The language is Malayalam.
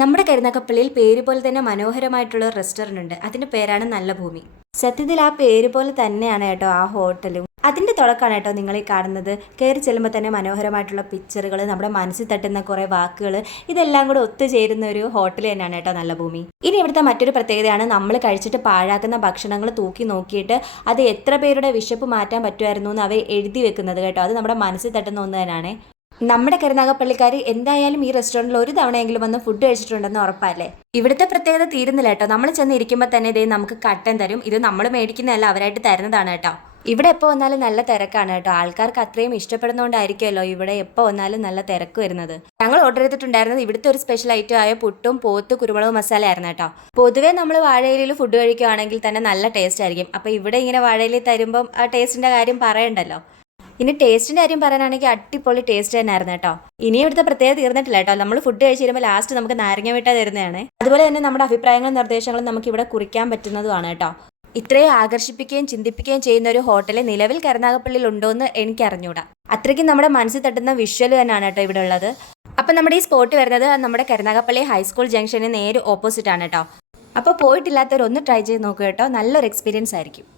നമ്മുടെ കരുനാഗപ്പള്ളിയിൽ പേര് പോലെ തന്നെ മനോഹരമായിട്ടുള്ള ഒരു റെസ്റ്റോറൻ്റ് ഉണ്ട്. അതിൻ്റെ പേരാണ് നല്ല ഭൂമി. സത്യത്തിൽ ആ പേര് പോലെ തന്നെയാണ് കേട്ടോ ആ ഹോട്ടലും. അതിൻ്റെ തുടക്കമാണ് കേട്ടോ നിങ്ങൾ ഈ കാണുന്നത്. കയറി ചെല്ലുമ്പോൾ തന്നെ മനോഹരമായിട്ടുള്ള പിക്ചറുകൾ, നമ്മുടെ മനസ്സിൽ തട്ടുന്ന കുറേ വാക്കുകൾ, ഇതെല്ലാം കൂടെ ഒത്തുചേരുന്ന ഒരു ഹോട്ടൽ തന്നെയാണ് കേട്ടോ നല്ല ഭൂമി. ഇനി ഇവിടുത്തെ മറ്റൊരു പ്രത്യേകതയാണ് നമ്മൾ കഴിച്ചിട്ട് പാഴാക്കുന്ന ഭക്ഷണങ്ങൾ തൂക്കി നോക്കിയിട്ട് അത് എത്ര പേരുടെ വിശപ്പ് മാറ്റാൻ പറ്റുമായിരുന്നു എന്ന് അവർ എഴുതി വെക്കുന്നത് കേട്ടോ. അത് നമ്മുടെ മനസ്സിൽ തട്ടുന്ന ഒന്ന് തന്നെയാണ്. നമ്മുടെ കരുനാഗപ്പള്ളിക്കാർ എന്തായാലും ഈ റെസ്റ്റോറൻറ്റിൽ ഒരു തവണയെങ്കിലും വന്ന് ഫുഡ് കഴിച്ചിട്ടുണ്ടെന്ന് ഉറപ്പല്ലേ. ഇവിടുത്തെ പ്രത്യേകത തീരുന്നില്ല കേട്ടോ. നമ്മൾ ചെന്ന് ഇരിക്കുമ്പോൾ തന്നെ ഇതേ നമുക്ക് കട്ടൻ തരും. ഇത് നമ്മൾ മേടിക്കുന്നതല്ല, അവരായിട്ട് തരുന്നതാണ് കേട്ടോ. ഇവിടെ എപ്പോൾ വന്നാലും നല്ല തിരക്കാണ് കേട്ടോ. ആൾക്കാർക്ക് അത്രയും ഇഷ്ടപ്പെടുന്നതുകൊണ്ടായിരിക്കുമല്ലോ ഇവിടെ എപ്പോൾ വന്നാലും നല്ല തിരക്ക് വരുന്നത്. ഞങ്ങൾ ഓർഡർ ചെയ്തിട്ടുണ്ടായിരുന്നത് ഇവിടുത്തെ ഒരു സ്പെഷ്യൽ ഐറ്റം ആയ പുട്ടും പോത്ത് കുരുമുളക് മസാല ആയിരുന്നു കേട്ടോ. പൊതുവേ നമ്മൾ വാഴയിലയിൽ ഫുഡ് കഴിക്കുകയാണെങ്കിൽ തന്നെ നല്ല ടേസ്റ്റ് ആയിരിക്കും. അപ്പോൾ ഇവിടെ ഇങ്ങനെ വാഴയിലയിൽ തരുമ്പം ആ ടേസ്റ്റിൻ്റെ കാര്യം പറയണ്ടല്ലോ. ഇനി ടേസ്റ്റിൻ്റെ കാര്യം പറയാനാണെങ്കിൽ അടിപൊളി ടേസ്റ്റ് തന്നെയായിരുന്നു കേട്ടോ. ഇനി ഇവിടുത്തെ പ്രത്യേകത തീർന്നിട്ടില്ല കേട്ടോ. നമ്മൾ ഫുഡ് കഴിച്ച് കഴിയുമ്പോൾ ലാസ്റ്റ് നമുക്ക് നാരങ്ങ വിട്ട തരുന്നതാണ്. അതുപോലെ തന്നെ നമ്മുടെ അഭിപ്രായങ്ങളും നിർദ്ദേശങ്ങളും നമുക്ക് ഇവിടെ കുറിക്കാൻ പറ്റുന്നതുമാണ് കേട്ടോ. ഇത്രയും ആകർഷിപ്പിക്കുകയും ചിന്തിപ്പിക്കുകയും ചെയ്യുന്ന ഒരു ഹോട്ടൽ നിലവിൽ കരുനാഗപ്പള്ളിയിൽ ഉണ്ടോ എന്ന് എനിക്ക് അറിഞ്ഞൂടാ. അത്രയ്ക്കും നമ്മുടെ മനസ്സിൽ തട്ടുന്ന വിഷ്വൽ തന്നെയാണ് കേട്ടോ ഇവിടെ ഉള്ളത്. അപ്പം നമ്മുടെ ഈ സ്പോട്ട് വരുന്നത് നമ്മുടെ കരുനാഗപ്പള്ളി ഹൈസ്കൂൾ ജംഗ്ഷന് നേരെ ഓപ്പോസിറ്റ് ആണ് കേട്ടോ. അപ്പോൾ പോയിട്ടില്ലാത്തവർ ഒന്ന് ട്രൈ ചെയ്ത് നോക്കുക കേട്ടോ. നല്ലൊരു എക്സ്പീരിയൻസ് ആയിരിക്കും.